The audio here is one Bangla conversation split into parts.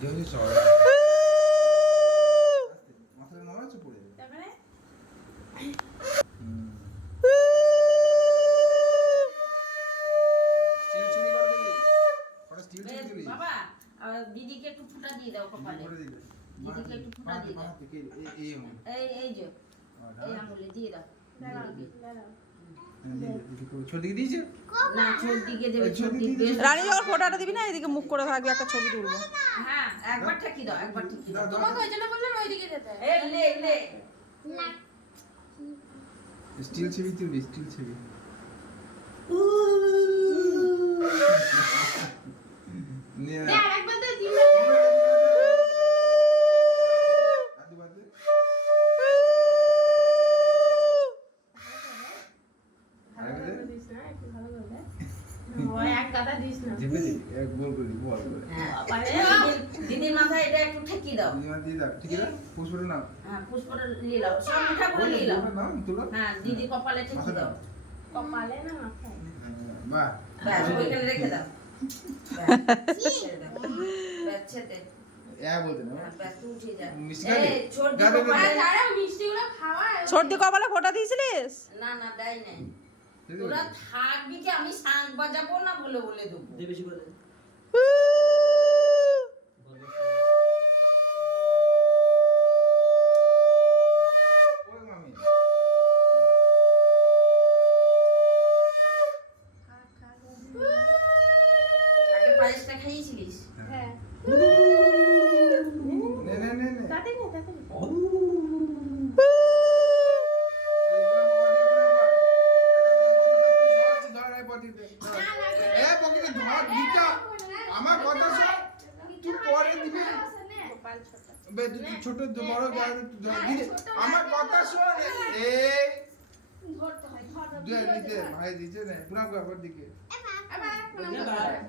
জোরে চড় মাথাটা পড়ে যাবে তারপরে বাবা দিদিকে একটু ফুটা দিয়ে দাও। কপালে দিদিকে একটু ফুটা দিয়ে দাও। এই এই যে এই আঙুলে দিয়ে দাও রানী যখন ফোটাটা দিবি না এদিকে মুখ করে থাকবে একটা ছবি তুলবো। হ্যাঁ একবার ঠেকি দাও একবার ঠেকি দাও। দাও, দাও। তোমাকে ওই জন্য বললাম ওইদিকে যেতে এই লে লে স্টিল ছবি তুলবি স্টিল ছবি। নিয়ে দে, এক গোল করে দি বল করে হ্যাঁ। এই দিদির- দিদির মাথায় এটা একটু ঠেকি দাও। দিমা দি দাও। ঠিক আছে? পুষ্পটা নাও। হ্যাঁ পুষ্পটা নিয়ে নাও। সব মুঠা করে নিয়ে নাও। নাও হ্যাঁ দিদি কপালে ঠেকি দাও। দাও। কপালে না মাথায়? বাহ। ব্যাস ওইখানে রেখে দাও। ব্যাস, ছেড়ে দাও। ব্যাস, ছেড়ে দে। এ বলতে না। হ্যাঁ। সর্দি কপালে ফোটা দিয়েছিলিস? না না দেয় নাই। তোরা থাকবি কি? আমি শাঁখ বাজাবো না বলে বলে দেবো। পায়েসটা খাইয়েছিলিস হ্যাঁ। নে নে নে নে তাতে নে, তাতে। আমার কথা শোন তুই পরে দিবি ছোট। বে তুই ছোট বড় দিদি আমার কথা শোন এই ধরতে হয়, হয়। ভাই দিছে না দিকে প্রণাম করো। ভাই।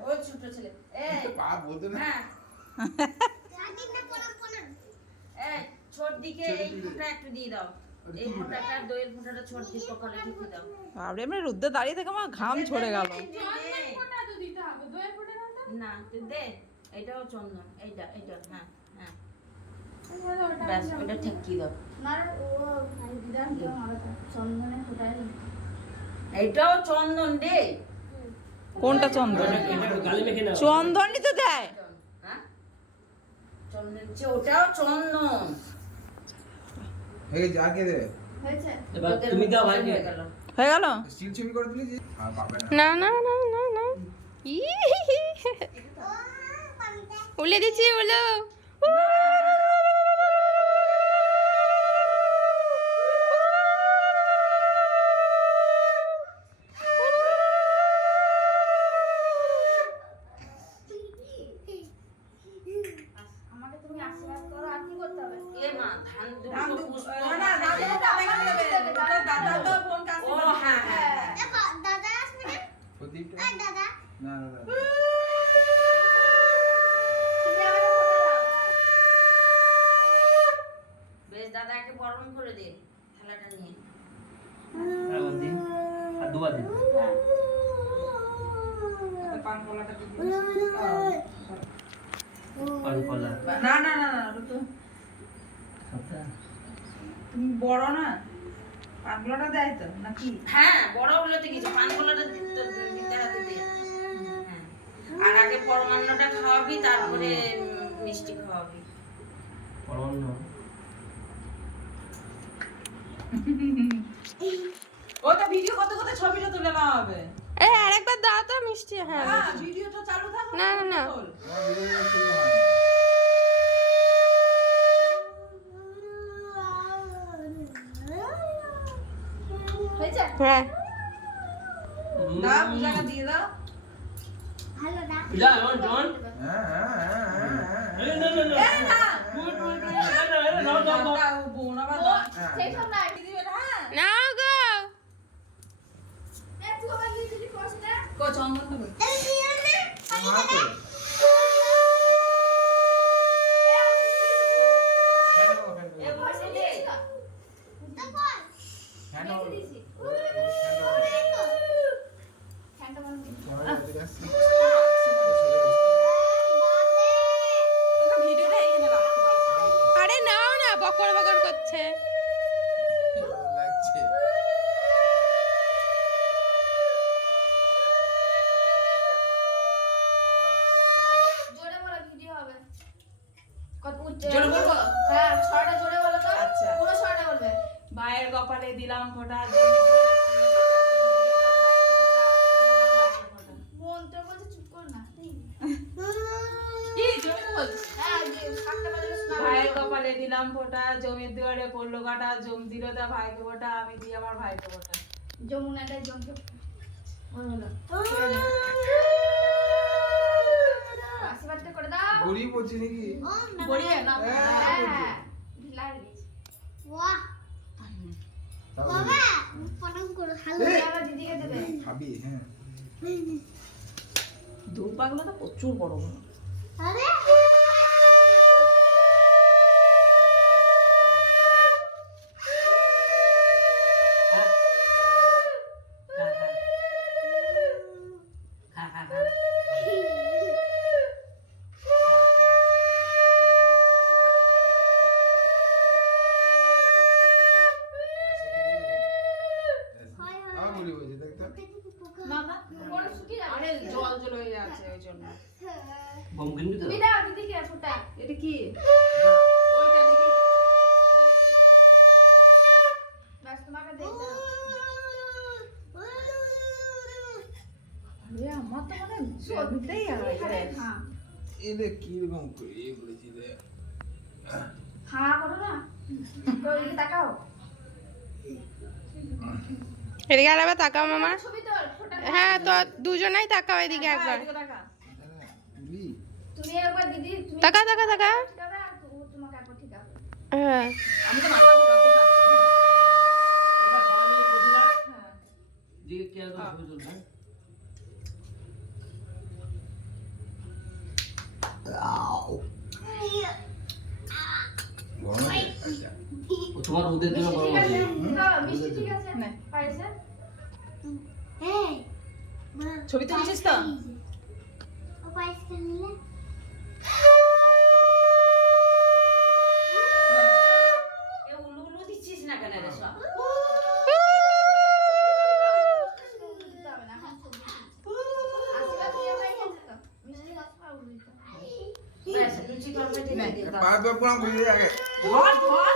ছোট ছেলে। এই পা বলতে না। হ্যাঁ। এই ছোট দিকে এই ফুটা একটু দিয়ে দাও। এই ফুটাটা দইয়ের ফুটাটা ছোট দিয়ে কপালে ঢুকে দাও। বাবরে এমনি রুদ্রে দাঁড়িয়ে থেকে আমার ঘাম ঝরে গেল। না তুই দে এটাও চন্দন এইটা এইটা হ্যাঁ হ্যাঁ। ওটা ব্যাস ঠেকিয়ে দাও। চন্দনে। এইটাও কোনটা চন্দন। চন্দনই তো দেয়। হ্যাঁ ওটাও চন্দন। হয়ে হয়ে গেল। হয়ে না। না না না না উলে দিচ্ছি উলো। প্রদীপটা না না না বেশ দাদাকে বরণ করে দে থালাটা নিয়ে। আর দুবার দিন। পান কলাটা পান কলা। না না না না তো আচ্ছা। তুমি বড় না? পানগুলোটা দেয় তো নাকি? হ্যাঁ বড় হলে তো কিছু পানগুলোটা দিতে দিতে হাতে দে হ্যাঁ। আর পরমান্নটা খাওয়াবি তারপরে মিষ্টি খাওয়াবি। পরমান্ন। ও তো ভিডিও করতে করতে ছবিটা তুলে নেওয়া হবে। এ আরেকবার দাও তো মিষ্টি হ্যাঁ হ্যাঁ ভিডিওটা চালু থাক না, না, না। হয় হয়েছে? হ্যাঁ। দাও পূজাটা দিয়ে দাও। নাও গো এ তুই আবার দিয়ে দিলি পয়সাটা কো চন্দন দেবে মাকে হ্যাঁ জোরে বলব? হ্যাঁ ছয়টা জোরে বলো তো। আচ্ছা। পুরো ছয়টা বলবে। মায়ের কপালে দিলাম ফোঁটা মন্ত্র বলছে চুপ কর না। হ্যাঁ ভাইয়ের কপালে দিলাম ফোঁটা জমির দুয়ারে পড়ল কাটা জম দিল তা ভাইকে ফোঁটা আমি দিই আমার ভাইকে ফোঁটা যমুনাটাই জমকে বলো আশীর্বাদটা করে দাও। গরিব বলছি নাকি? গড়িয়ে না হ্যাঁ, হ্যাঁ হয়ে গেছে। তাহলে তুমি আবার দিদিকে দেবে। খাবি হ্যাঁ। দু পাগলা তো প্রচুর বড় বড়। জল হয়ে যাচ্ছে ওই জন্য। বোম কিনবি তো? তুমি দিদিকে ফোটা এটা কি? ওইটা নাকি ব্যাস তোমাকে দেখতে আরে আমার তো মানে জমিতেই হারাই যায় হ্যাঁ এটা কীরকম করে বলেছি রে। হ্যাঁ করো না? তো এদিকে তাকাও। এদিকে তাকাও মামা। ছবি হ্যাঁ তো দুজনাই তাকাও এদিকে একবার। তাকা। তুলি তুমি একবার দিদি তুমি তাকা তাকা হ্যাঁ। হ্যাঁ। তোমার ওদের জন্য বড় আছে বড় দাও, মিষ্টি ঠিক আছে। নে। পাইছে ছবি তুলছিস তো? এ উলু উলু দিচ্ছিস না কেন রে সব? দিতে হবে না এখন ছবি আশীর্বাদ দিয়ে গেছে তো মিষ্টি গাছ পাও দিতে হবে। ব্যাস লুচি করবে ঠিক আছে পা তো প্রণাম করে দে আগে। ধর ধর।